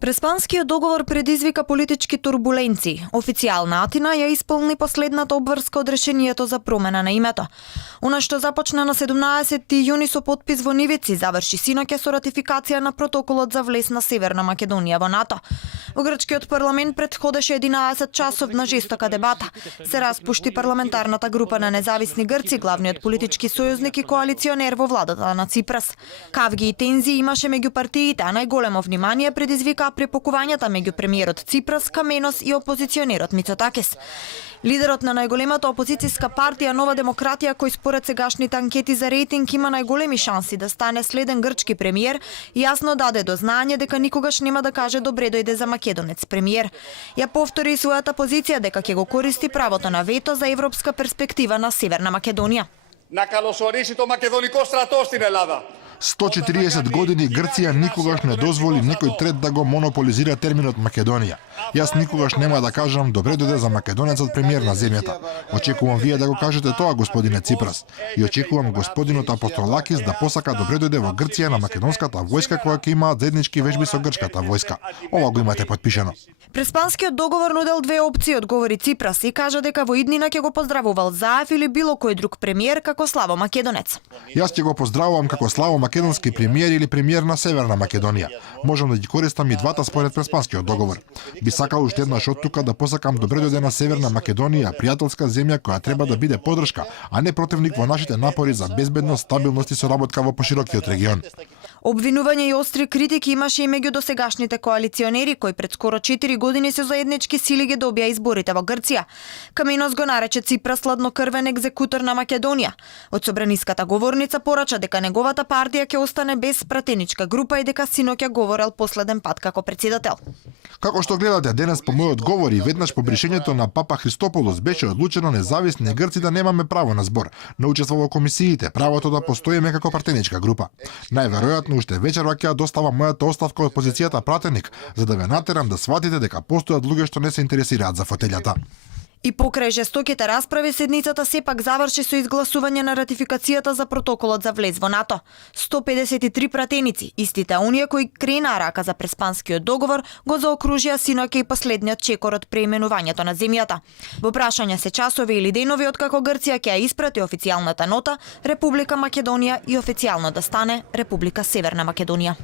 Преспанскиот договор предизвика политички турбуленции. Официјална Атина ја исполни последната обврска од решението за промена на името. Она што започна на 17 јуни со потпис во Нивици заврши синоќа со ратификација на протоколот за влез на Северна Македонија во НАТО. Во грчкиот парламент претходеше 11 часов на жестока дебата. Се распушти парламентарната група на независни грци, главниот политички сојузник и коалиционер во владата на Ципрас. Кавги и тензии имаше меѓу партиите, а најголемо внимание предизвика препокувањата меѓу премиерот Ципрас, Каменос и опозиционерот Мицотакис. Лидерот на најголемата опозицијска партија Нова демократија, кој според сегашните анкети за рейтинг има најголеми шанси да стане следен грчки премиер, јасно даде до знање дека никогаш нема да каже добре дојде за македонец премиер. Ја повтори и својата позиција дека ќе го користи правото на вето за европска перспектива на Северна Македонија. Να καλωσορίσει το μακεδονικό στρατό στην Ελλάδα. 140 години Грција никогаш не дозволи некој трет да го монополизира терминот Македонија. Јас никогаш нема да кажам добре дојде за македонецот премиер на земјата. Очекувам вие да го кажете тоа, господине Ципрас. И очекувам господинот Апостолакис да посака добре дојде во Грција на македонската војска која ќе имаат заеднички вежби со грчката војска. Ова го имате потпишано. Преспанскиот договор нудел две опции, одговори Ципрас и кажа дека во иднина ќе го поздравувал Заев или било кој друг премиер како Славо Македонец. Јас ќе го поздравувам како Славо македонски премиер или премиер на Северна Македонија. Можам да ги користам и двата според Преспанскиот договор. Би сакал уште еднаш од тука да посакам добре дојде на Северна Македонија, пријателска земја која треба да биде поддршка, а не противник во нашите напори за безбедност, стабилност и соработка во поширокиот регион. Обвинување и остри критики имаше и меѓу досегашните коалиционери кои пред скоро 4 години со заеднички сили ги добија изборите во Грција. Каменос го нарече Ципрас сладнокрвен екзекутор на Македонија. Од собраниската говорница порача дека неговата партија ќе остане без пратеничка група и дека синоќа говорел последен пат како председател. Како што гледате денес по мојот говор и веднаш по решењето на Папа Христополос беше одлучено независни грци да немаме право на збор, на учество во комисиите, правото да постоиме како пратеничка група. Најверојатно уште вечерва ќе достава мојата оставка од позицијата пратеник, за да ве натерам да сватите дека постојат луѓе што не се интересираат за фотелјата. И покрај жестоките расправи, седницата сепак заврши со изгласување на ратификацијата за протоколот за влез во НАТО. 153 пратеници, истите оние кои кренаа рака за Преспанскиот договор, го заокружија синоќа и последниот чекор од преименувањето на земјата. Во прашање се часови или денови откако Грција ќе ја испрати официјалната нота Република Македонија и официјално да стане Република Северна Македонија.